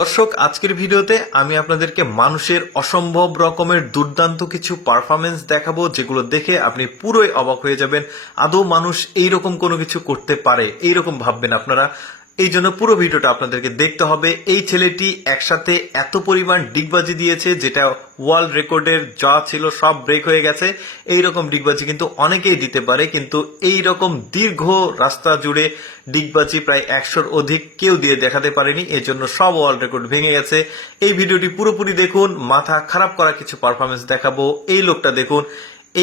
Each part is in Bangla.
দর্শক, আজকের ভিডিওতে আমি আপনাদেরকে মানুষের অসম্ভব রকমের দুর্দান্ত কিছু পারফরমেন্স দেখাবো, যেগুলো দেখে আপনি পুরোই অবাক হয়ে যাবেন। আদৌ মানুষ এইরকম কোনো কিছু করতে পারে, এইরকম ভাববেন আপনারা। এই জন্য পুরো ভিডিওটা আপনাদেরকে দেখতে হবে। এই ছেলেটি একসাথে এত পরিমাণ ডিগবাজি দিয়েছে, যেটা ওয়ার্ল্ড রেকর্ডের যা ছিল সব ব্রেক হয়ে গেছে। এইরকম ডিগবাজি কিন্তু অনেকেই দিতে পারে, কিন্তু এইরকম দীর্ঘ রাস্তা জুড়ে ডিগবাজি প্রায় 100-র অধিক কেউ দিয়ে দেখাতে পারেনি। এর জন্য সব ওয়ার্ল্ড রেকর্ড ভেঙে গেছে। এই ভিডিওটি পুরোপুরি দেখুন, মাথা খারাপ করা কিছু পারফরমেন্স দেখাবো। এই লোকটা দেখুন,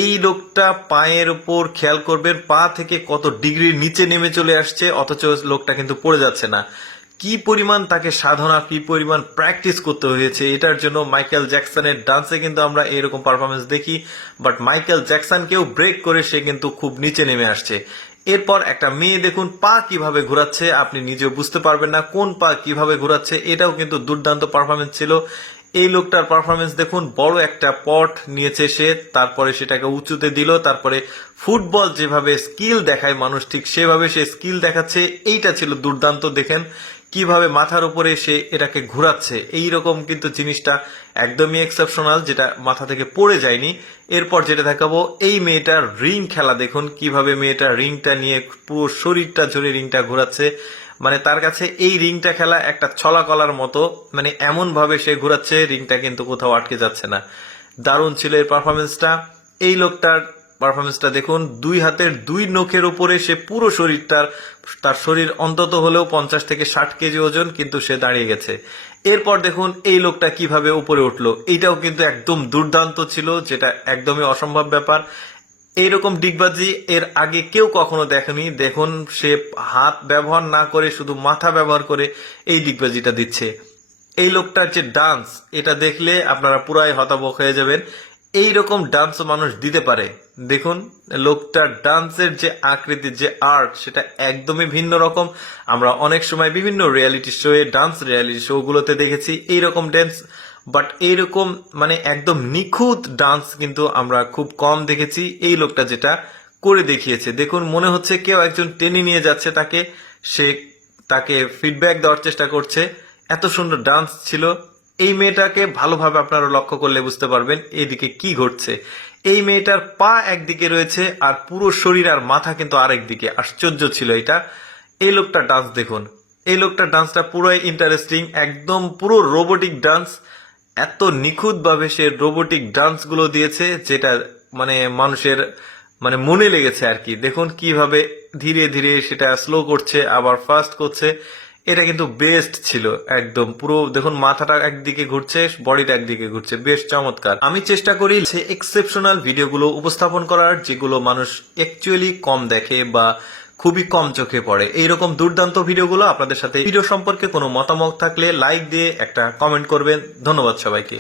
এই লোকটা পায়ের উপর খেয়াল করবেন, পা থেকে কত ডিগ্রির নিচে নেমে চলে আসছে, অথচ লোকটা কিন্তু পড়ে যাচ্ছে না। কি পরিমাণ তাকে সাধনা, কি পরিমাণ প্র্যাকটিস করতে হয়েছে এটার জন্য। মাইকেল জ্যাকসনের ডান্সে কিন্তু আমরা এরকম পারফরমেন্স দেখি, বাট মাইকেল জ্যাকসনকেও ব্রেক করে সে কিন্তু খুব নিচে নেমে আসছে। এরপর একটা মেয়ে দেখুন, পা কিভাবে ঘোরাচ্ছে, আপনি নিজেও বুঝতে পারবেন না কোন পা কিভাবে ঘোরাচ্ছে। এটাও কিন্তু দুর্দান্ত পারফরমেন্স ছিল। এই লোকটার পারফরমেন্স দেখুন, বড় একটা পট নিয়েছে সে, তারপরে সেটাকে উঁচুতে দিল, তারপরে ফুটবল যেভাবে স্কিল দেখায় মানুষ, ঠিক সেভাবে সে স্কিল দেখাচ্ছে। এইটা ছিল দুর্দান্ত। দেখেন কিভাবে মাথার উপরে সে এটাকে ঘোরাচ্ছে। এইরকম কিন্তু জিনিসটা একদমই এক্সেপশনাল, যেটা মাথা থেকে পড়ে যায়নি। এরপর যেটা দেখাবো, এই মেয়েটার রিং খেলা দেখুন, কিভাবে মেয়েটা রিংটা নিয়ে পুরো শরীরটা জুড়ে রিংটা ঘোরাচ্ছে। মানে তার কাছে এই রিংটা খেলা একটা ছলা কলার মতো, মানে এমন ভাবে সে ঘোরাচ্ছে, রিংটা কিন্তু কোথাও আটকে যাচ্ছে না। দারুণ ছিল এর পারফরমেন্সটা। এই লোকটার পারফরমেন্সটা দেখুন, দুই হাতের দুই নখের উপরে সে পুরো তার শরীর অন্তত হলেও 50 থেকে 60 কেজি ওজন, কিন্তু সে দাঁড়িয়ে গেছে। এরপর দেখুন এই লোকটা কিভাবে উপরে উঠলো, এইটাও কিন্তু একদম দুর্দান্ত ছিল, যেটা একদমই অসম্ভব ব্যাপার। এইরকম ডিগবাজি এর আগে কেউ কখনো দেখেনি। দেখুন সে হাত ব্যবহার না করে শুধু মাথা ব্যবহার করে এই ডিগবাজিটা দিচ্ছে। এই লোকটার যে ডান্স, এটা দেখলে আপনারা পুরাই হতাবক হয়ে যাবেন। এই রকম ডান্স মানুষ দিতে পারে। দেখুন লোকটার ডান্সের যে আকৃতি, যে আর্ট, সেটা একদমই ভিন্ন রকম। আমরা অনেক সময় বিভিন্ন রিয়ালিটি শোয়ে, ডান্স রিয়ালিটি শো গুলোতে দেখেছি এইরকম ডান্স, বাট এইরকম মানে একদম নিখুঁত ডান্স কিন্তু আমরা খুব কম দেখেছি। এই লোকটা যেটা করে দেখিয়েছে, দেখুন মনে হচ্ছে কেউ একজন টেনে নিয়ে যাচ্ছে তাকে, সে তাকে ফিডব্যাক দেওয়ার চেষ্টা করছে। এত সুন্দর ডান্স ছিল। এই মেয়েটাকে ভালোভাবে আপনারা লক্ষ্য করলে বুঝতে পারবেন এইদিকে কি ঘটছে। এই মেয়েটার পা একদিকে রয়েছে আর পুরো শরীর আর মাথা কিন্তু আরেক দিকে। আশ্চর্য ছিল এটা। এই লোকটার ডান্স দেখুন, এই লোকটার ডান্সটা পুরোই ইন্টারেস্টিং, একদম পুরো রোবোটিক ডান্স। এত নিখুঁত ভাবে সে রোবোটিক ডান্স গুলো দিয়েছে, যেটা মানে মানুষের মানে মনে লেগেছে আর কি। দেখুন কিভাবে ধীরে ধীরে সেটা স্লো করছে, আবার ফাস্ট করছে। এটা কিন্তু বেস্ট ছিল একদম। পুরো দেখুন মাথাটা একদিকে ঘুরছে, বডিটা একদিকে ঘুরছে, বেশ চমৎকার। আমি চেষ্টা করি এক্সেপশনাল ভিডিওগুলো উপস্থাপন করার, যেগুলো মানুষ অ্যাকচুয়ালি কম দেখে বা খুবই কম চোখে পড়ে। এইরকম দুর্দান্ত ভিডিওগুলো আপনাদের সাথে। ভিডিও সম্পর্কে কোনো মতামত থাকলে লাইক দিয়ে একটা কমেন্ট করবেন। ধন্যবাদ সবাইকে।